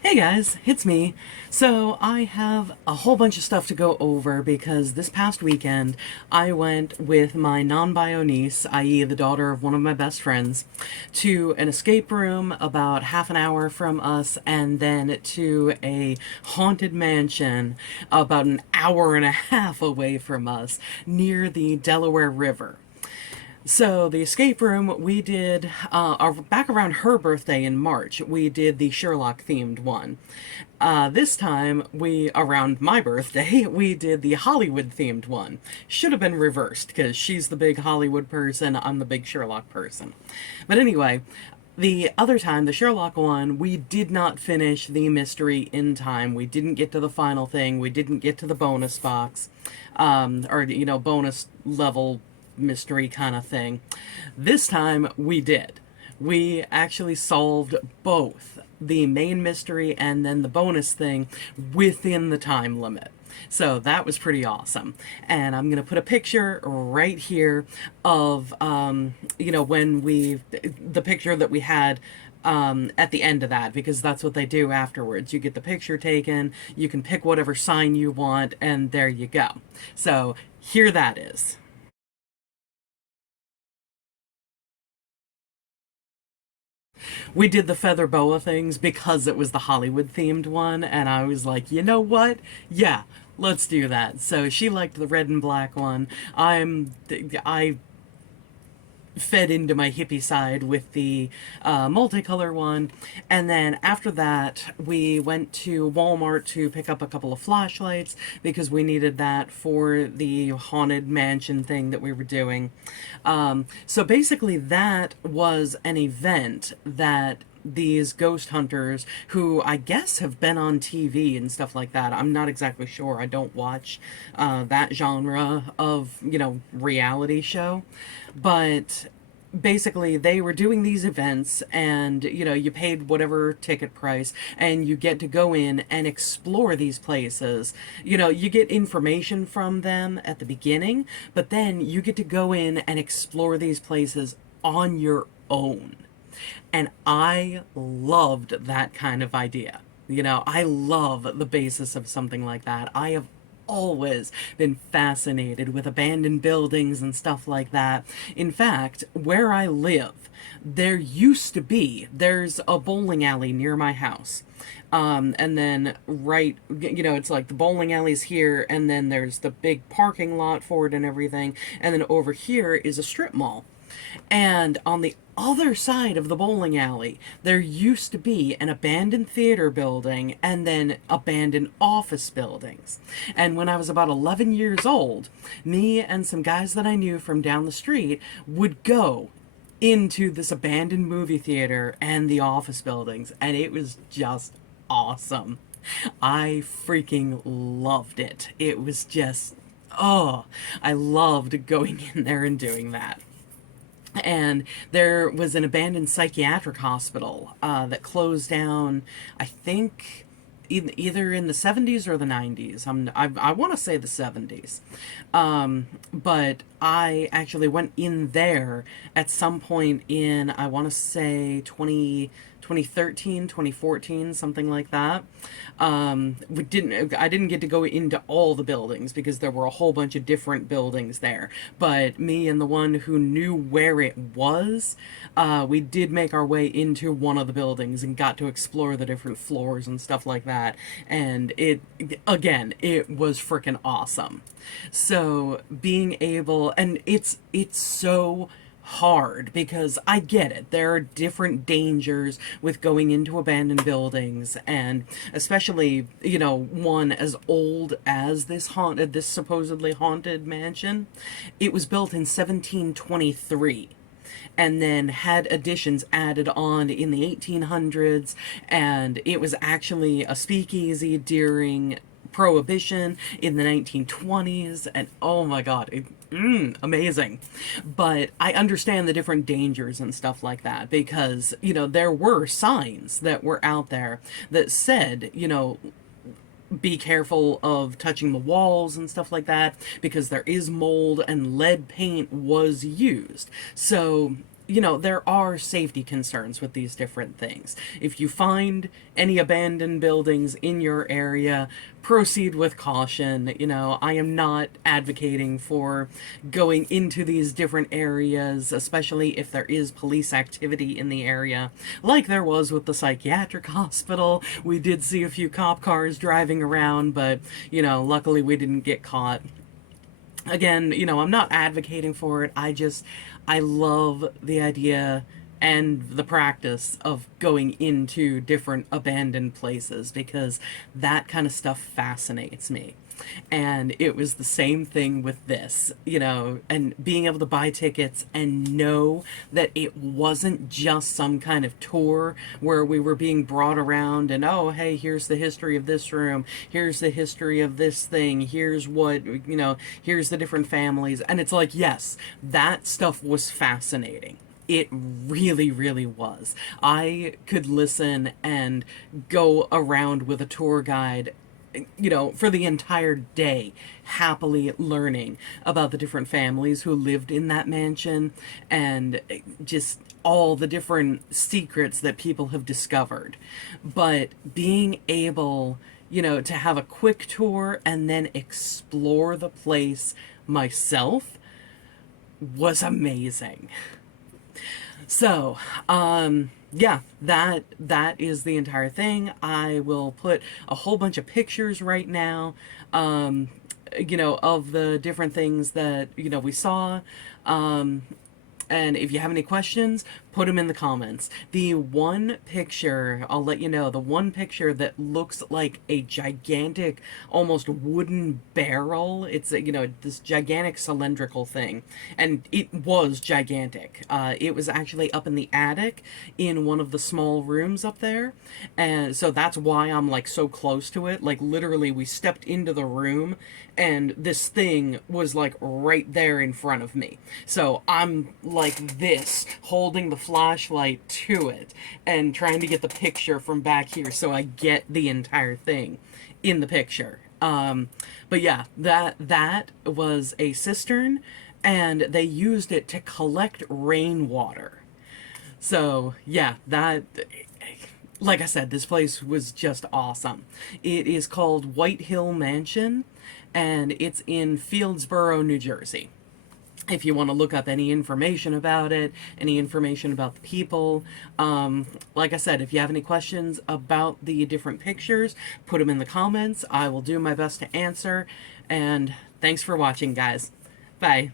Hey guys, it's me. So I have a whole bunch of stuff to go over because this past weekend I went with my non-bio niece, i.e. the daughter of one of my best friends, to an escape room about half an hour from us and then to a haunted mansion about an hour and a half away from us near the Delaware River. So the escape room we did back around her birthday in March. We did the Sherlock themed one. This time we around my birthday we did the Hollywood themed one. Should have been reversed because she's the big Hollywood person, I'm the big Sherlock person. But anyway, the other time, the Sherlock one, we did not finish the mystery in time. We didn't get to the final thing. We didn't get to the bonus box, or bonus level mystery kind of thing. This time we did. We actually solved both the main mystery and then the bonus thing within the time limit. So that was pretty awesome. And I'm going to put a picture right here of, when the picture that we had at the end of that, because that's what they do afterwards. You get the picture taken, you can pick whatever sign you want, and there you go. So here that is. We did the feather boa things because it was the Hollywood themed one, and I was like, you know what? Yeah, let's do that. So she liked the red and black one. I fed into my hippie side with the multicolor one. And then after that, we went to Walmart to pick up a couple of flashlights because we needed that for the haunted mansion thing that we were doing. So basically, that was an event that these ghost hunters who I guess have been on TV and stuff like that. I'm not exactly sure. I don't watch that genre of, reality show. But basically they were doing these events and you paid whatever ticket price and you get to go in and explore these places. You get information from them at the beginning, but then you get to go in and explore these places on your own. And I loved that kind of idea. I love the basis of something like that. I have always been fascinated with abandoned buildings and stuff like that. In fact, where I live, there's a bowling alley near my house. And then it's like the bowling alley's here, and then there's the big parking lot for it and everything. And then over here is a strip mall. And on the other side of the bowling alley, there used to be an abandoned theater building and then abandoned office buildings. And when I was about 11 years old, me and some guys that I knew from down the street would go into this abandoned movie theater and the office buildings, and it was just awesome. I freaking loved it. It was just, oh, I loved going in there and doing that. And there was an abandoned psychiatric hospital that closed down, I think, either in the 70s or the 90s. I want to say the 70s. But I actually went in there at some point in, I want to say, 2013, 2014, something like that. I didn't get to go into all the buildings because there were a whole bunch of different buildings there. But me and the one who knew where it was, we did make our way into one of the buildings and got to explore the different floors and stuff like that. And it was freaking awesome. So being able, and it's so hard because I get it. There are different dangers with going into abandoned buildings, and especially, one as old as this supposedly haunted mansion. It was built in 1723 and then had additions added on in the 1800s, and it was actually a speakeasy during Prohibition in the 1920s, and oh my god, amazing. But I understand the different dangers and stuff like that because, there were signs that were out there that said, be careful of touching the walls and stuff like that because there is mold and lead paint was used. So there are safety concerns with these different things. If you find any abandoned buildings in your area, proceed with caution. I am not advocating for going into these different areas, especially if there is police activity in the area, like there was with the psychiatric hospital. We did see a few cop cars driving around, but, luckily we didn't get caught. Again, I'm not advocating for it. I love the idea and the practice of going into different abandoned places because that kind of stuff fascinates me. And it was the same thing with this, and being able to buy tickets and know that it wasn't just some kind of tour where we were being brought around and, oh, hey, here's the history of this room, here's the history of this thing, here's what, here's the different families. And it's like, yes, that stuff was fascinating. It really, really was. I could listen and go around with a tour guide, for the entire day, happily learning about the different families who lived in that mansion and just all the different secrets that people have discovered. But being able, to have a quick tour and then explore the place myself was amazing. So, yeah, that is the entire thing. I will put a whole bunch of pictures right now, of the different things that, we saw. And if you have any questions, put them in the comments. The one picture, I'll let you know, the one picture that looks like a gigantic, almost wooden barrel. It's, this gigantic cylindrical thing. And it was gigantic. It was actually up in the attic in one of the small rooms up there. And so that's why I'm like so close to it. Like literally we stepped into the room and this thing was like right there in front of me. So I'm like this, holding the flashlight to it and trying to get the picture from back here so I get the entire thing in the picture. But yeah, that was a cistern and they used it to collect rainwater. So yeah, like I said, this place was just awesome. It is called White Hill Mansion and it's in Fieldsboro, New Jersey. If you want to look up any information about it, any information about the people, like I said, if you have any questions about the different pictures, put them in the comments. I will do my best to answer. And thanks for watching, guys. Bye.